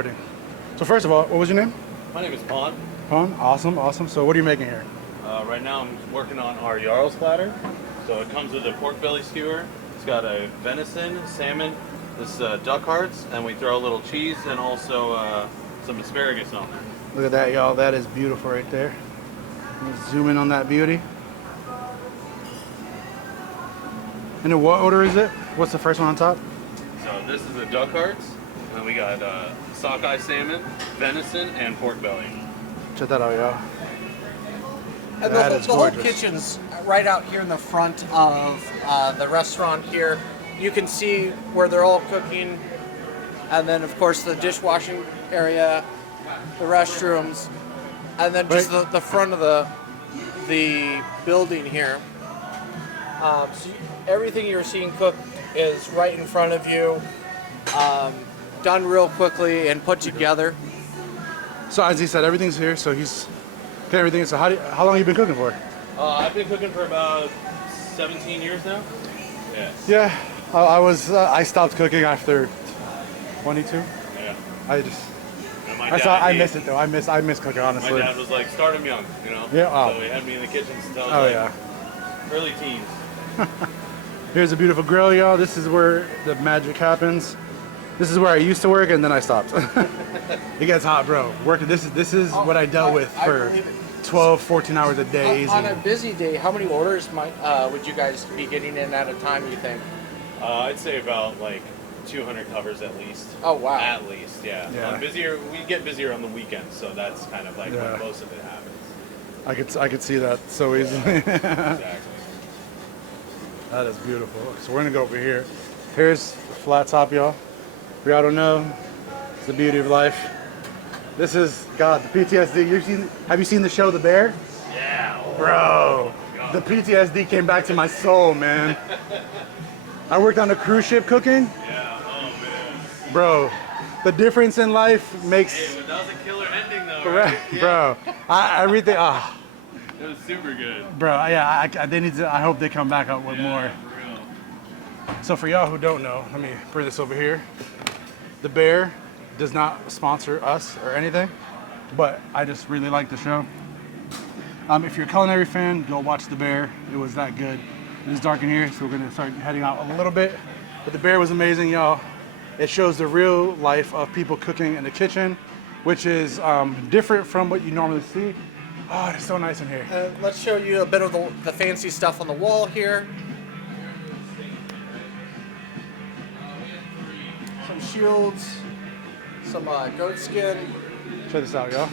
recording. So first of all, what was your name? My name is Pon. Pon? Awesome, awesome. So what are you making here? Right now I'm working on our Jarl's platter. So it comes with a pork belly skewer. It's got a venison, salmon, this duck hearts, and we throw a little cheese and also some asparagus on there. Look at that, y'all. That is beautiful right there. Let's zoom in on that beauty. And then what order is it? What's the first one on top? So this is the duck hearts, and then we got sockeye salmon, venison, and pork belly. Check that out, y'all. And the whole kitchen's right out here in the front of the restaurant here. You can see where they're all cooking. And then, of course, the dishwashing area, the restrooms, and then just the front of the building here. So everything you're seeing cooked is right in front of you, done real quickly and put together. So as he said, everything's here, so he's getting everything. So how long have you been cooking for? I've been cooking for about 17 years now. Yes. Yeah, I stopped cooking after 22. Yeah. I miss it though. I miss cooking, honestly. My dad was like, start him young, you know? Yeah. Oh. So he had me in the kitchen since I was early teens. Here's a beautiful grill, y'all. This is where the magic happens. This is where I used to work, and then I stopped. It gets hot, bro. Working. This is what I dealt with for 12, 14 hours a day. On a busy day, how many orders would you guys be getting in at a time, you think? I'd say about like 200 covers at least. Oh, wow. At least, yeah. We get busier on the weekends, so that's kind of like when most of it happens. I could see that so easily. Exactly. That is beautiful. So we're gonna go over here. Here's the flat top, y'all. For y'all don't know, it's the beauty of life. This is, God, the PTSD. Have you seen the show The Bear? Yeah. Oh, bro, the PTSD came back to my soul, man. I worked on a cruise ship cooking. Yeah, oh man. Bro, the difference in life makes... Hey, but that was a killer ending though, right? Bro, everything... It was super good. Bro, yeah, they need to... I hope they come back up with more. For real. So for y'all who don't know, let me bring this over here. The Bear does not sponsor us or anything, but I just really like the show. If you're a culinary fan, go watch The Bear. It was that good. It is dark in here, so we're gonna start heading out a little bit. But The Bear was amazing, y'all. It shows the real life of people cooking in the kitchen, which is different from what you normally see. Oh, it's so nice in here. Let's show you a bit of the fancy stuff on the wall here. Some shields, some goat skin. Check this out, y'all.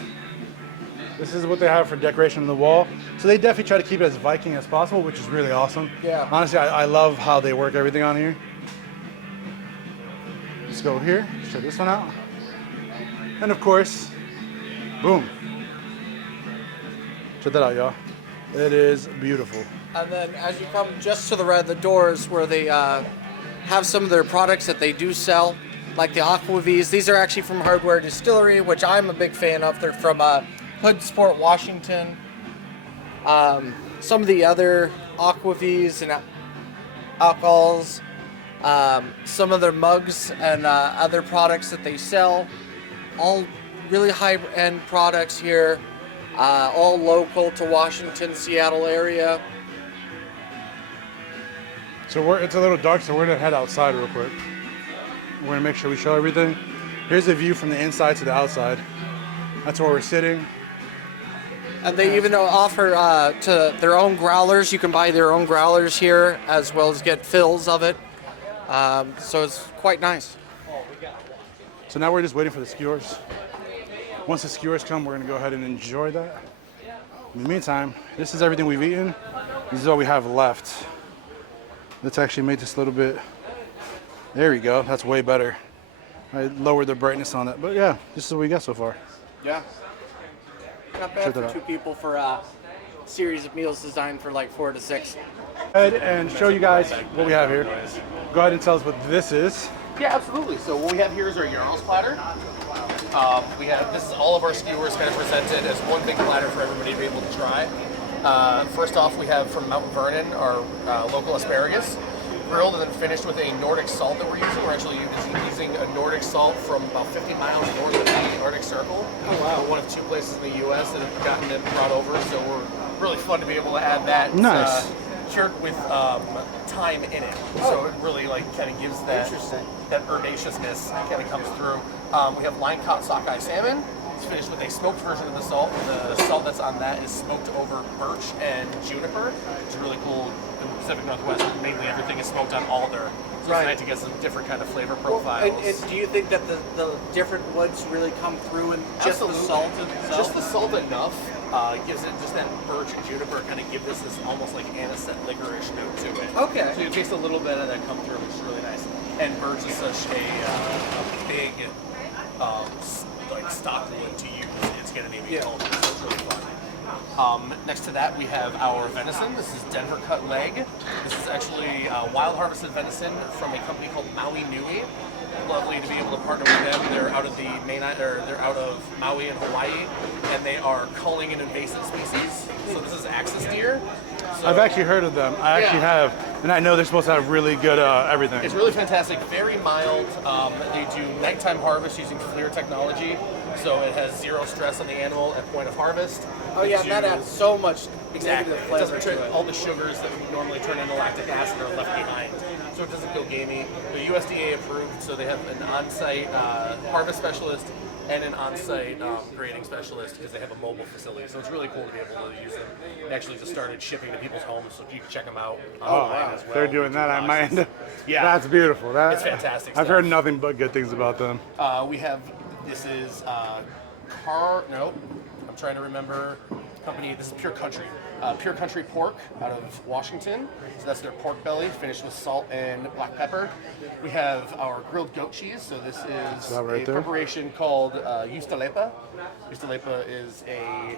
This is what they have for decoration on the wall. So they definitely try to keep it as Viking as possible, which is really awesome. Yeah. Honestly, I love how they work everything on here. Let's go here, check this one out. And of course, boom. Check that out, y'all. It is beautiful. And then as you come just to the doors where they have some of their products that they do sell, like the aquavits. These are actually from Hardware Distillery, which I'm a big fan of. They're from Hoodsport, Washington. Some of the other aquavits and alcohols, some of their mugs and other products that they sell, all really high-end products here. All local to Washington, Seattle area. So it's a little dark, so we're gonna head outside real quick. We're gonna make sure we show everything. Here's a view from the inside to the outside. That's where we're sitting. And they even offer to their own growlers. You can buy their own growlers here, as well as get fills of it. So it's quite nice. So now we're just waiting for the skewers. Once the skewers come, we're gonna go ahead and enjoy that. In the meantime, this is everything we've eaten. This is all we have left. Let's actually make this a little bit, there we go, that's way better. I lowered the brightness on it, but yeah, this is what we got so far. Yeah. Not bad for two people for a series of meals designed for like 4 to 6. Go ahead and show you guys what we have here. Go ahead and tell us what this is. Yeah, absolutely. So what we have here is our Jarl's platter. This is all of our skewers kind of presented as one big platter for everybody to be able to try. First off, we have from Mount Vernon our local asparagus, grilled and then finished with a Nordic salt that we're using. We're actually using a Nordic salt from about 50 miles north of Circle. Oh, wow. We're one of 2 places in the U.S. that have gotten it brought over, so we're really fun to be able to add that. Nice. Cured with thyme in it, so it really like kind of gives that herbaceousness kind of comes through. We have line caught sockeye salmon. It's finished with a smoked version of the salt. The salt that's on that is smoked over birch and juniper. It's really cool. In the Pacific Northwest, mainly everything is smoked on alder. So Right. it's nice to get some different kind of flavor Well, profiles. and do you think that the different woods really come through in just Absolutely. the salt itself? Just the salt enough gives it just that birch and juniper kind of give this almost like anisette licorice note to it. Okay. So you taste a little bit of that come through, which is really nice. And birch is such a big like stock wood to use in Scandinavian culture, so it's really fun. Next to that, we have our venison. This is Denver cut leg. This is actually wild harvested venison from a company called Maui Nui. Lovely to be able to partner with them. They're out of the they're out of Maui in Hawaii, and they are culling an invasive species. So this is axis deer. So I've actually heard of them. I actually have, and I know they're supposed to have really good everything. it's really fantastic, very mild. They do nighttime harvest using FLIR technology, so it has 0 stress on the animal at point of harvest. Oh yeah, and that You- adds so much Exactly. negative It flavor doesn't to turn it. all the sugars that would normally turn into lactic acid are left behind, so it doesn't go gamey. They're USDA approved, so they have an on-site harvest specialist and an on-site grading specialist because they have a mobile facility. So it's really cool to be able to use them. They actually just started shipping to people's homes, so you can check them out online as well. If they're doing that, I might end up. Yeah. That's beautiful. It's fantastic I've stuff. heard nothing but good things about them. We have, this is I'm trying to remember company. This is Pure Country. Pure Country pork out of Washington. So that's their pork belly finished with salt and black pepper. We have our grilled goat cheese. So this is that right a there? preparation called Justalepa. Justalepa is a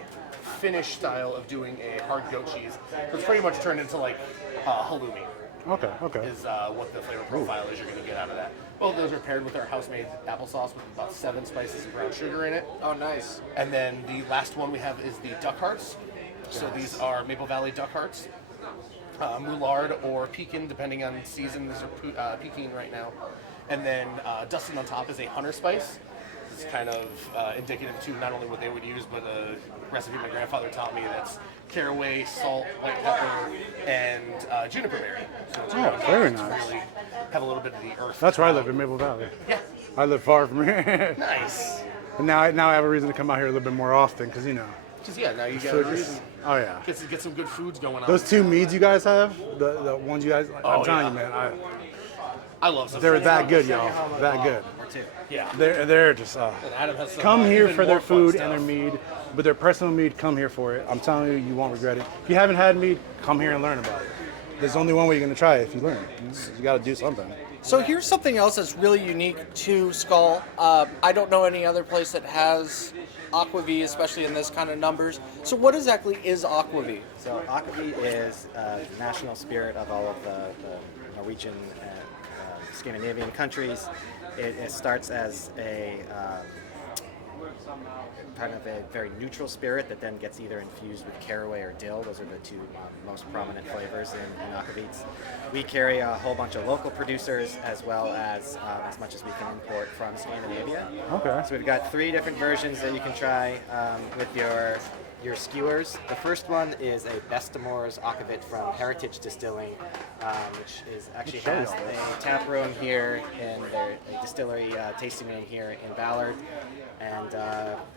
Finnish style of doing a hard goat cheese. So it's pretty much turned into like halloumi. Okay. Is what the flavor profile is you're going to get out of that. Both those are paired with our house-made applesauce with about 7 spices of brown sugar in it. Oh, nice. And then the last one we have is the duck hearts. So these are Maple Valley duck hearts, Moulard or Pekin, depending on season. These are Pekin right now. And then dusted on top is a hunter spice. This is kind of indicative to not only what they would use, but a recipe my grandfather taught me that's caraway, salt, white pepper, and juniper berry. So it's really very nice to nice. really have a little bit of the earth. That's where I live, in Maple Valley. Yeah. I live far from here. Nice. And now I have a reason to come out here a little bit more often, because Just now you got so a reason. oh yeah. Get some good foods going on. Those 2 meads you guys have, the ones you guys, I'm telling you, yeah. man, I love some. they're that good, y'all. That good. Yeah. They're just. And Adam has some, Come here even for their more fun food and their stuff. mead, but their personal mead. Come here for it. I'm telling you, you won't regret it. If you haven't had mead, come here and learn about it. There's only one way you're gonna try it if you learn. You got to do something. So here's something else that's really unique to Skål. I don't know any other place that has Aquavit, especially in this kind of numbers. So what exactly is Aquavit? So Aquavit is the national spirit of all of the Norwegian and Scandinavian countries. It starts as a kind of a very neutral spirit that then gets either infused with caraway or dill. Those are the 2 most prominent flavors in aquavits. We carry a whole bunch of local producers as well as much as we can import from Scandinavia. Okay. So we've got 3 different versions that you can try with your skewers. The first one is a Bestemor's Aquavit from Heritage Distilling, which actually has a tap room here in their distillery tasting room here in Ballard, and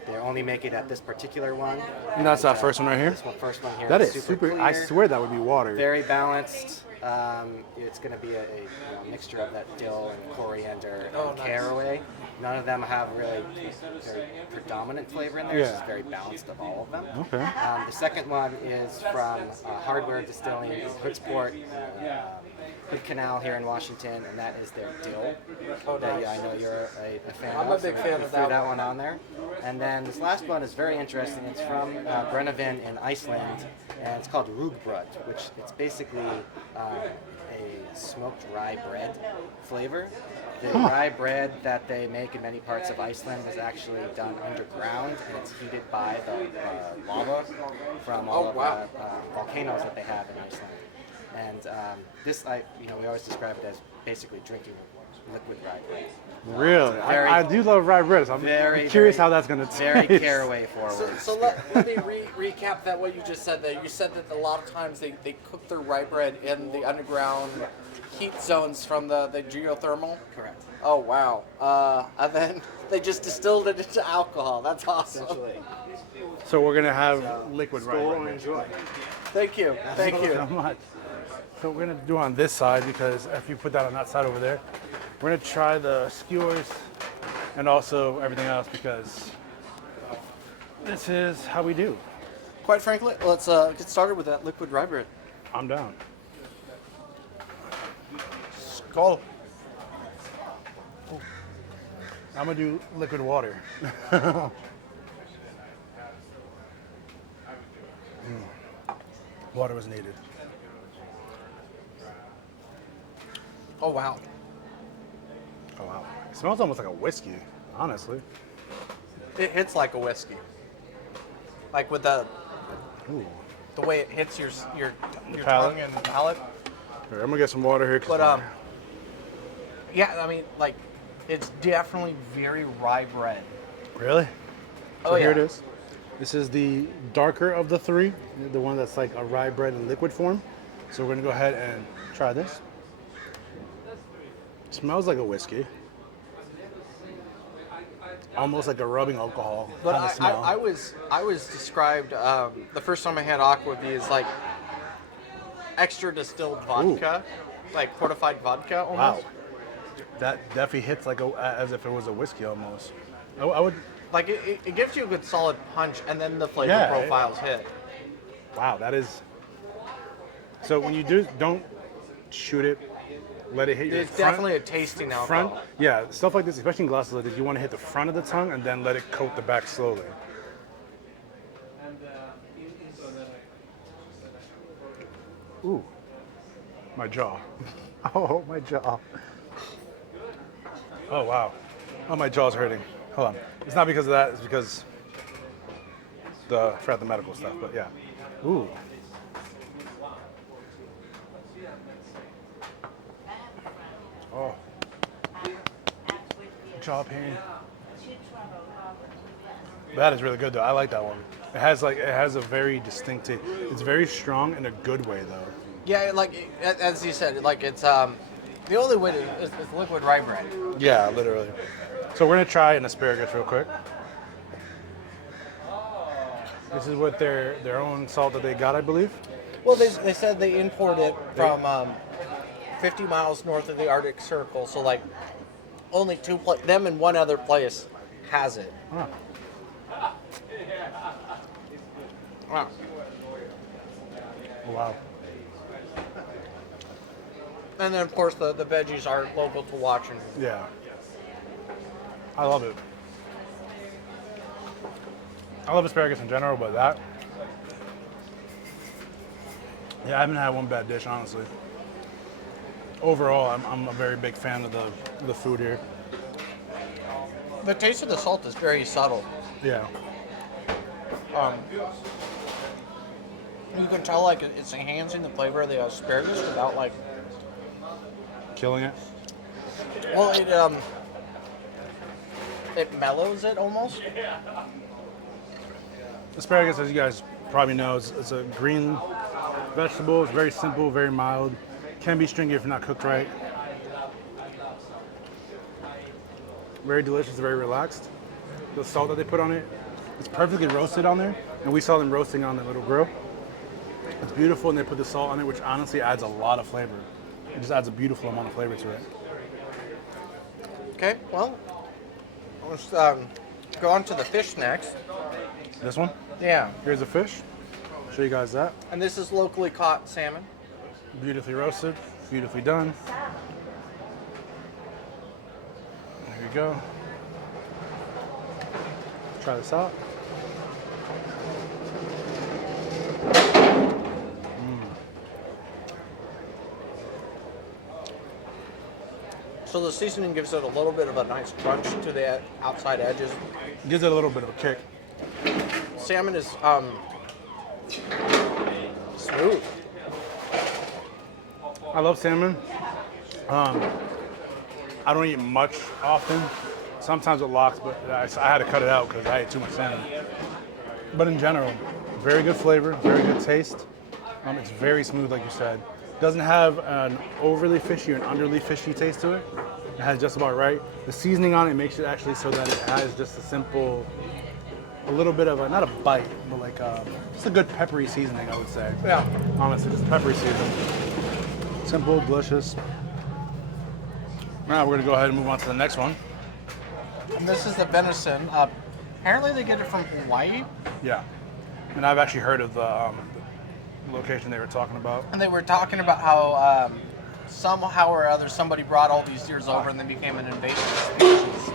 they only make it at this particular one. And that's that first one right here. This first one here. That is super. clear, I swear that would be water. very balanced. It's going to be a mixture of that dill and coriander and caraway. None of them have really very predominant flavor in there. It's just very balanced of all of them. Okay. The second one is from Hardware Distilling in Hoodsport, Hood Canal here in Washington, and that is their dill. That I know you're a fan of. I'm a big fan we of threw that that one on there. And then this last one is very interesting. It's from Brennivin in Iceland, and it's called Rugbrød, which it's basically a smoked rye bread flavor. The rye bread that they make in many parts of Iceland is actually done underground, and it's heated by the lava from all of the volcanoes that they have in Iceland. And we always describe it as basically drinking liquid rye bread. Really? Very- I do love rye bread, so I'm Very, curious very- how that's going to taste. Very caraway forward. So let me recap that what you just said there. You said that a lot of times they cook their rye bread in the underground heat zones from the geothermal. Correct. Oh wow! And then they just distilled it into alcohol. That's awesome. Essentially. So we're going to have liquid rye Skål bread. and enjoy. Thank you. Thank Thank you so you. much. So we're going to do on this side because if you put that on that side over there, we're going to try the skewers and also everything else because this is how we do. Quite frankly, let's get started with that liquid rye bread. I'm down. Skål. I'm going to do liquid water. Water was needed. Oh wow! Oh, wow. It smells almost like a whiskey, honestly. It hits like a whiskey. Like with the Ooh. way it hits your palate. tongue and palate. Here, I'm going to get some water here. 'Cause But yeah, I mean, like, it's definitely very rye bread. Really? Oh, So here yeah. it is. This is the darker of the three, the one that's like a rye bread in liquid form. So we're gonna go ahead and try this. Smells like a whiskey. Almost like a rubbing alcohol But kind of smell. I was described the first time I had Aquavit as like extra distilled vodka, like fortified vodka Wow. almost. That definitely hits like as if it was a whiskey almost. I would. Like it gives you a good solid punch, and then the flavor Yeah, profiles hit. Wow, that is. So when you don't shoot it, let it hit your It's front. definitely a tasting alcohol. Front, yeah, stuff like this, especially in glasses like this, you want to hit the front of the tongue and then let it coat the back slowly. Ooh, my jaw. Oh, my jaw. Oh, wow. Oh, my jaw's hurting. Hold on. It's not because of that, it's because I forgot the medical stuff, but yeah. Ooh. Oh. Jaw pain. That is really good though. I like that one. It has a very distinct taste. It's very strong in a good way though. Yeah, like as you said, like it's the only way to is liquid rye bread. Yeah, literally. So we're gonna try an asparagus real quick. This is with their own salt that they got, I believe. Well, they said they import it from 50 miles north of the Arctic Circle, so like only them and one other place has it. Huh. Wow. Oh, wow. And then of course the veggies are local to Washington. Yeah. I love it. I love asparagus in general, but that. Yeah, I haven't had one bad dish, honestly. Overall, I'm a very big fan of the food here. The taste of the salt is very subtle. Yeah. You can tell like it's enhancing the flavor of the asparagus without like. Killing it. Well, it mellows it almost. Asparagus, as you guys probably know, is a green vegetable. It's very simple, very mild. Can be stringy if not cooked right. Very delicious, very relaxed. The salt that they put on it, it's perfectly roasted on there. And we saw them roasting on that little grill. It's beautiful, and they put the salt on it, which honestly adds a lot of flavor. It just adds a beautiful amount of flavor to it. Okay, well, let's go on to the fish next. This one, Yeah, here's the fish. Show you guys that. and this is locally caught salmon. Beautifully roasted, beautifully done. There you go. Try this out. So the seasoning gives it a little bit of a nice crunch to the outside edges. Gives it a little bit of a kick. Salmon is smooth. I love salmon. I don't eat much often. Sometimes it locks, but I had to cut it out because I ate too much salmon. But in general, very good flavor, very good taste. It's very smooth, like you said. Doesn't have an overly fishy or an underly fishy taste to it. It has just about right. The seasoning on it makes it actually so that it has just a simple, a little bit of a, not a bite, but like just a good peppery seasoning, I would say. Yeah. Honestly, just peppery seasoning. Simple, delicious. Now we're gonna go ahead and move on to the next one. And this is the venison. Apparently they get it from Hawaii. Yeah. And I've actually heard of the location they were talking about. And they were talking about how somehow or other somebody brought all these deers over and they became an invasive species.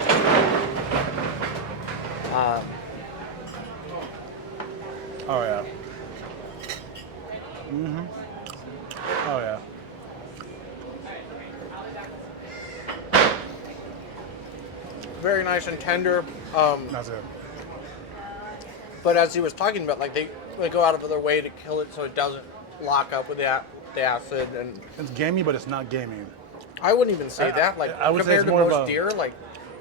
Oh yeah. Mm-hmm. Oh yeah. Very nice and tender. That's it. But as he was talking about, like they go out of their way to kill it so it doesn't lock up with the acid. And It's gamey, but it's not gamey. I wouldn't even say that. Like I would say compared it's to more of most a- deer, like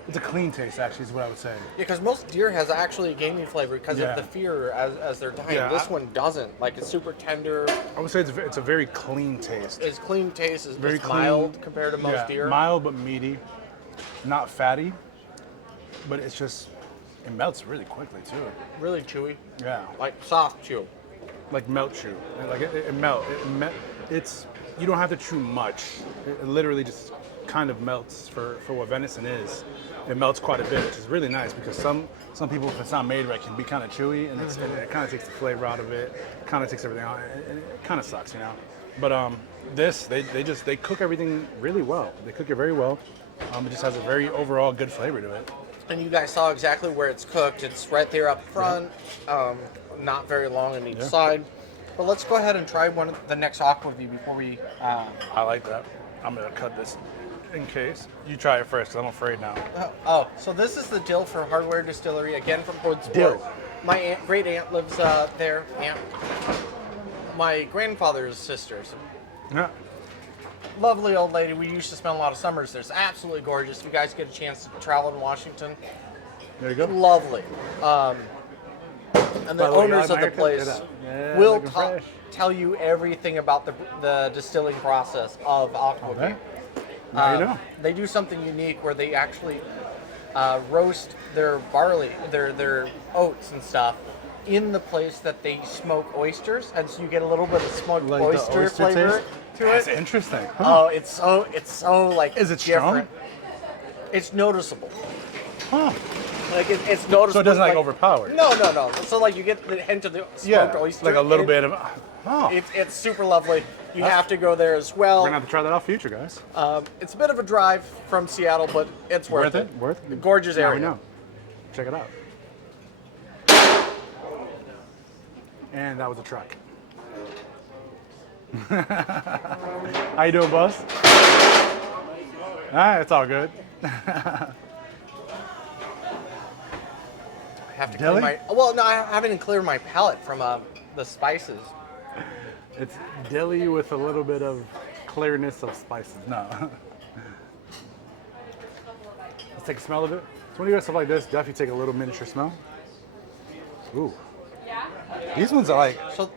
It's a clean taste, actually, is what I would say. because most deer has actually a gamey flavor because Yeah. of the fear as they're dying. Yeah, This one doesn't. Like it's super tender. I would say it's a very clean taste. It's clean taste. It's Very clean. mild compared to most deer. Mild but meaty. Not fatty, but it's just, it melts really quickly, too. Really chewy. Yeah. Like soft chew. Like melt chew. Like it melt. It's, you don't have to chew much. It literally just kind of melts for what venison is. It melts quite a bit, which is really nice because some people, if it's not made right, can be kind of chewy, and it kind of takes the flavor out of it, kind of takes everything out, and it kind of sucks, you know. But they cook everything really well. They cook it very well. It just has a very overall good flavor to it. And you guys saw exactly where it's cooked. It's right there up front, not very long on each side. But let's go ahead and try the next Aquavit before we... I like that. I'm gonna cut this in case. You try it first, 'cause I'm afraid now. So this is the dill for Hardware Distillery, again from Hoodsport. Dill. My great aunt lives there. Aunt. My grandfather's sisters. Yeah. Lovely old lady. We used to spend a lot of summers there. It's absolutely gorgeous. If you guys get a chance to travel in Washington, There you go. lovely. And the By the way, owners of the America, place get out. Yeah, will looking fresh. tell you everything about the distilling process of Aquavit. Okay. Now you know. They do something unique where they actually roast their barley, their oats and stuff in the place that they smoke oysters, and so you get a little bit of smoked Like the oyster oyster flavor taste? to That's it. interesting. Oh, it's so like Is it strong? different. It's noticeable. Huh. Like it's noticeable. So it doesn't like overpower. No. So like you get the hint of the smoked Yeah, oyster. like a little and bit of. Oh, It's super lovely. You have to go there as well. we're gonna have to try that out future, guys. It's a bit of a drive from Seattle, but it's worth it. Worth it. Gorgeous Now area. we know. Check it out. And that was a truck. How you doing, boss? It's all good. I have to Dilly? clear I haven't even cleared my palate from the spices. It's dilly with a little bit of clearness of spices. No. Let's take a smell of it. So when you got stuff like this, definitely take a little miniature smell. Ooh. These ones are like, So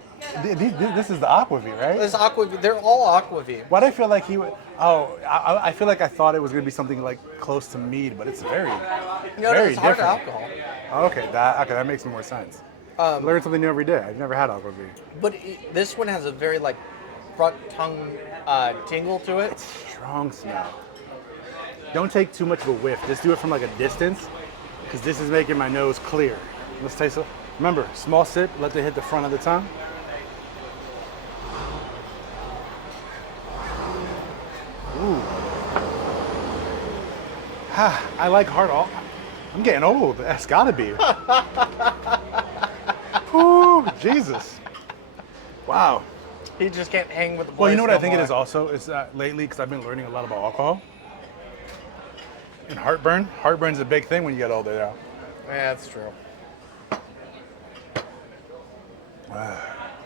this is the Aquavit, right? this Aquavit, they're all Aquavit. Why do I feel like he would? Oh, I feel like I thought it was gonna be something like close to mead, but it's very, No, very it's hard different. alcohol. Okay, that makes more sense. Learn something new every day. I've never had Aquavit. But this one has a very like front tongue tingle to it. Strong smell. Don't take too much of a whiff. Just do it from like a distance, because this is making my nose clear. Let's taste it. Remember, small sip. Let it hit the front of the tongue. Ooh. I like hard. I'm getting old. That's gotta be. Ooh, Jesus. Wow. He just can't hang with the boys. Well, you know what no I think it more. is also? Is lately, because I've been learning a lot about alcohol. And heartburn. Heartburn's a big thing when you get older now. Yeah, that's true.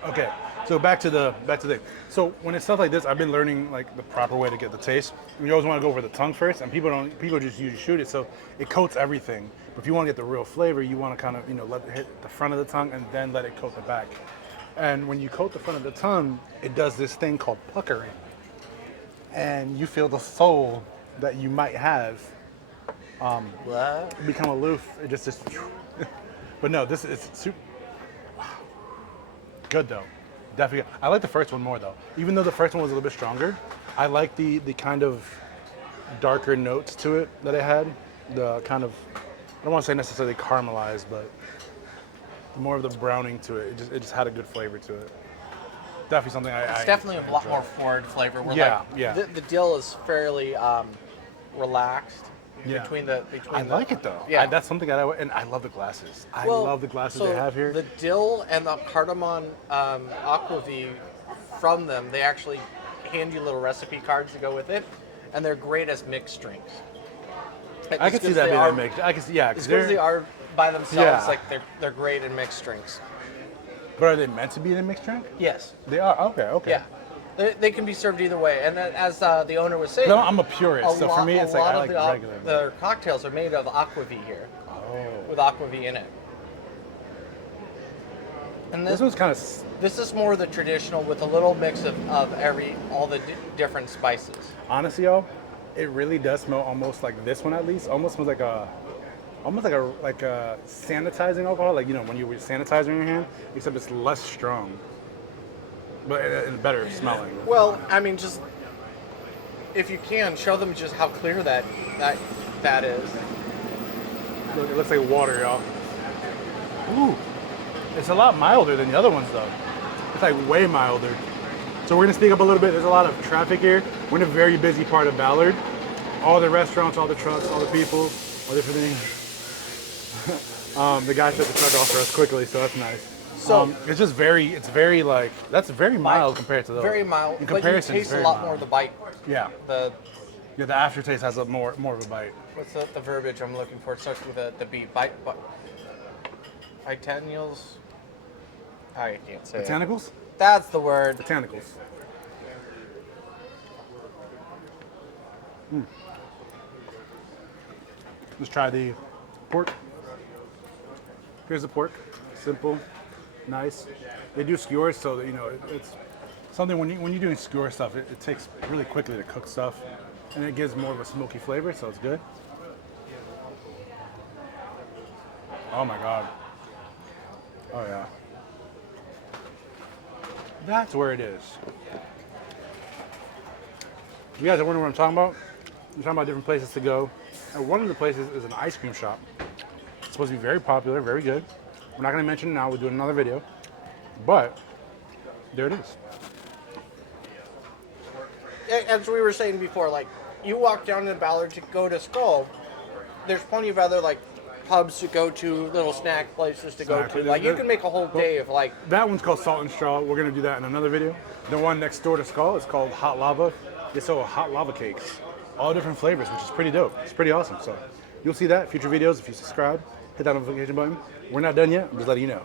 Okay, so back to the thing. So when it's stuff like this, I've been learning like the proper way to get the taste. You always want to go over the tongue first, and people just usually shoot it, so it coats everything. But if you want to get the real flavor, you want to kind of let it hit the front of the tongue and then let it coat the back. And when you coat the front of the tongue, it does this thing called puckering, and you feel the soul that you might have become aloof. It just but no, this is super. Good though, definitely. I like the first one more though. Even though the first one was a little bit stronger, I like the kind of darker notes to it that it had. The kind of, I don't want to say necessarily caramelized, but more of the browning to it. It just had a good flavor to it. Definitely something It's definitely a lot more forward flavor. Where the dill is fairly relaxed. Yeah. Between I like it though. Yeah. That's something that and I love the glasses. I love the glasses they have here. The dill and the cardamom aquavit from them, they actually hand you little recipe cards to go with it, and they're great as mixed drinks. I can see that being a mix. I can see, yeah. Because they are by themselves, like they're great in mixed drinks. But are they meant to be in a mixed drink? Yes. They are. Okay. Yeah. They can be served either way, and as the owner was saying, No, I'm a purist, so for me, it's like I like regular. The cocktails are made of aquavit here, with aquavit in it. And this one's kind of. This is more the traditional with a little mix of all the different spices. Honestly, y'all, it really does smell almost like this one at least. Almost smells like a sanitizing alcohol, like when you with sanitizer in your hand, except it's less strong. But it's better smelling. Well, I mean, just if you can, show them just how clear that is. Look, it looks like water, y'all. Ooh, it's a lot milder than the other ones, though. It's like way milder. So we're gonna speak up a little bit. There's a lot of traffic here. We're in a very busy part of Ballard. All the restaurants, all the trucks, all the people, all different things. The guy shut the truck off for us quickly, so that's nice. So it's just very like, that's very mild compared to those. Very mild, in but you taste a lot more of the bite. Yeah. The aftertaste has a more of a bite. What's the verbiage I'm looking for? It starts with the B. Bitannuals? I can't say Botanicals? it. That's the word. Botanicals. Let's try the pork. Here's the pork. Simple. Nice. They do skewers, so that, it's something when you're doing skewer stuff, it takes really quickly to cook stuff, and it gives more of a smoky flavor, so it's good. Oh my god. Oh yeah. That's where it is. You guys are wondering what I'm talking about? I'm talking about different places to go. And one of the places is an ice cream shop. It's supposed to be very popular, very good. We're not going to mention it now. We'll do another video. But there it is. As we were saying before, like you walk down to Ballard to go to Skål, there's plenty of other like pubs to go to, little snack places to go to. Like you can make a whole day of like. That one's called Salt and Straw. We're going to do that in another video. The one next door to Skål is called Hot Lava. They sell hot lava cakes, all different flavors, which is pretty dope. It's pretty awesome. So you'll see that future videos if you subscribe. Hit that notification button. We're not done yet. I'm just letting you know.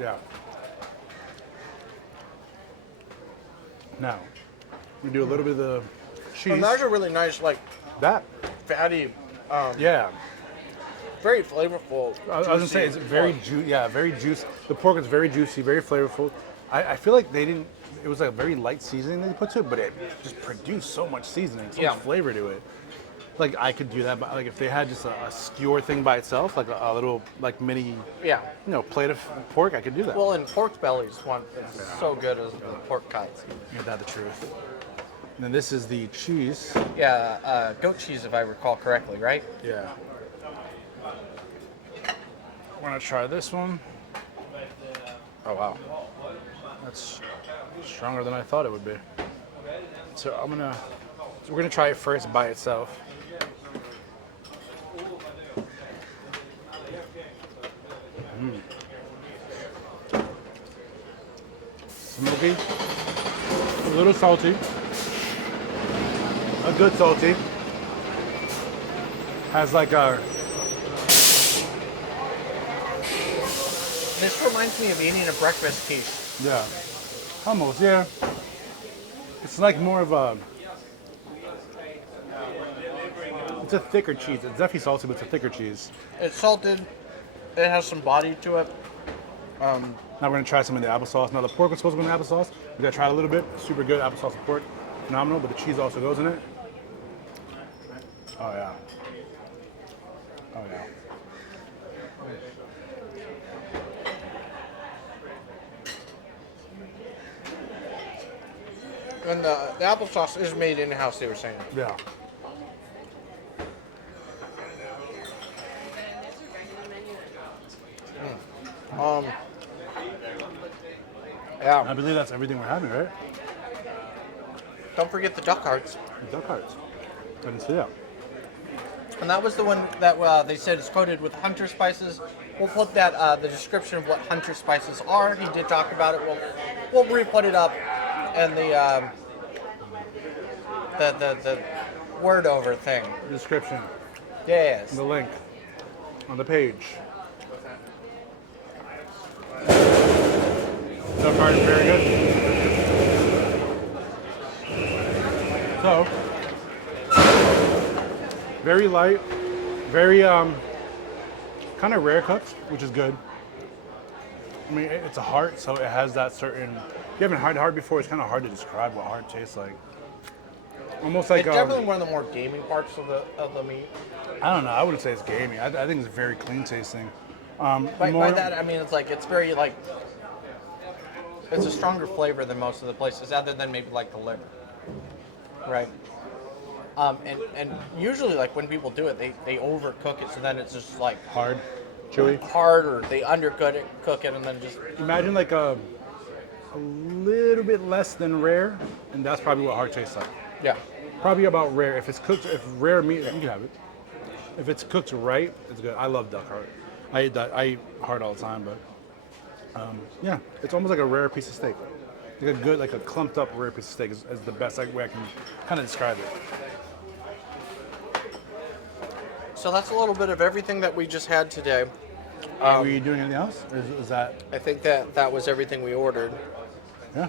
Yeah. Now, we do a little bit of the cheese. And those are really nice, like that fatty. Yeah. Very flavorful. I was gonna say it's very very juicy. The pork is very juicy, very flavorful. I feel like they didn't. It was like a very light seasoning they put to it, but it just produced so much seasoning, so much flavor to it. Like I could do that, but like if they had just a skewer thing by itself, like a little like mini, plate of pork, I could do that. Well, and pork bellies it's so good as the pork cuts. Ain't that the truth? And then this is the cheese. Yeah, goat cheese if I recall correctly, right? Yeah. We're gonna try this one. Oh wow, that's stronger than I thought it would be. So we're gonna try it first by itself. Smoky, a little salty, a good salty. Has like a This reminds me of eating a breakfast quiche. Yeah. Almost, yeah. It's like more of a... It's a thicker cheese. It's definitely salty, but it's a thicker cheese. It's salted. It has some body to it. Now we're gonna try some of the applesauce. Now the pork was supposed to go in the applesauce. We gotta try it a little bit. Super good applesauce and pork. Phenomenal, but the cheese also goes in it. Oh yeah. Oh yeah. And the applesauce is made in-house, they were saying. Yeah. Yeah. I believe that's everything we're having, right? Don't forget the duck hearts. The duck hearts. I didn't see that. And that was the one that they said is coated with hunter spices. We'll put that the description of what hunter spices are. He did talk about it. We'll re-put it up, and the word over thing. Description. Yes. The link on the page. Duck heart is very good. So, very light, very kind of rare cooked, which is good. I mean, it's a heart, so it has that certain. If you haven't had heart before, it's kind of hard to describe what heart tastes like. Almost like It's definitely one of the more gaming parts of the meat. I don't know. I wouldn't say it's gamey. I think it's very clean tasting. By that I mean it's very like it's a stronger flavor than most of the places, other than maybe like the liver, right? And usually like when people do it, they overcook it, so then it's just like hard, chewy. hard, or they undercook it, and then just Imagine like a little bit less than rare, and that's probably what heart tastes like. yeah. Probably about rare. If it's cooked, if rare meat, you can have it. If it's cooked right, it's good. I love duck heart. I eat heart all the time, but yeah, it's almost like a rare piece of steak. Like a good, like a clumped up rare piece of steak is the best way I can kind of describe it. So that's a little bit of everything that we just had today. Were you doing anything else? Is that? I think that was everything we ordered. Yeah.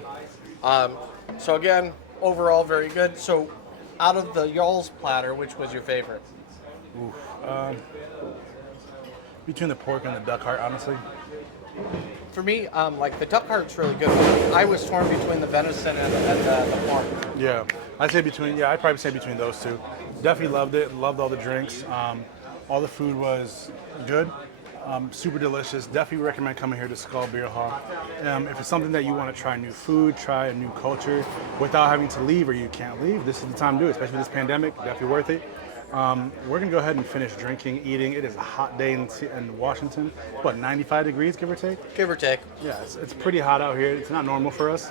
So again, overall very good. So out of the y'all's platter, which was your favorite? Oof. Between the pork and the duck heart, honestly. For me, like the duck heart's really good. I was torn between the venison and the pork. Yeah, I'd probably say between those two. Definitely loved it. Loved all the drinks. All the food was good. Super delicious. Definitely recommend coming here to Skål Beer Hall. If it's something that you want to try new food, try a new culture without having to leave, or you can't leave, this is the time to do it, especially with this pandemic. Definitely worth it. We're going to go ahead and finish drinking, eating. It is a hot day in Washington. What, 95 degrees, give or take? Give or take. Yeah, it's pretty hot out here. It's not normal for us.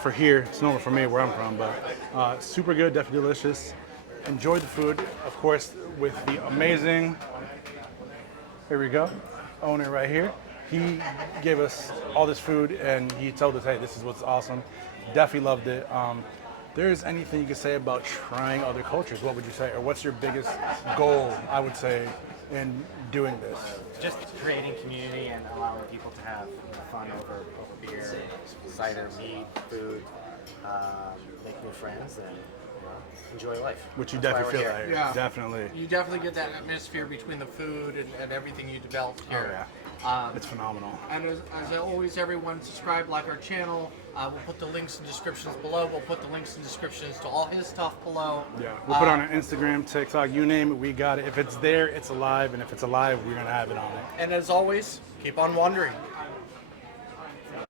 For here, it's normal for me where I'm from, but super good, definitely delicious. Enjoyed the food, of course, with the amazing, here we go, owner right here. He gave us all this food and he told us, hey, this is what's awesome. Definitely loved it. There's anything you could say about trying other cultures, what would you say? Or what's your biggest goal, I would say, in doing this? Just creating community and allowing people to have fun over beer, cider, mead, food, make new friends, and enjoy life. Which you That's why definitely we're feel here. like. Yeah. Definitely. You definitely get that atmosphere between the food and everything you developed here. Oh, yeah. It's phenomenal. And as always, everyone subscribe, like our channel. We'll put the links and descriptions below. We'll put the links and descriptions to all his stuff below. Yeah, we'll put it on our Instagram, TikTok, you name it, we got it. If it's there, it's alive, and if it's alive, we're gonna have it on it. And as always, keep on wondering.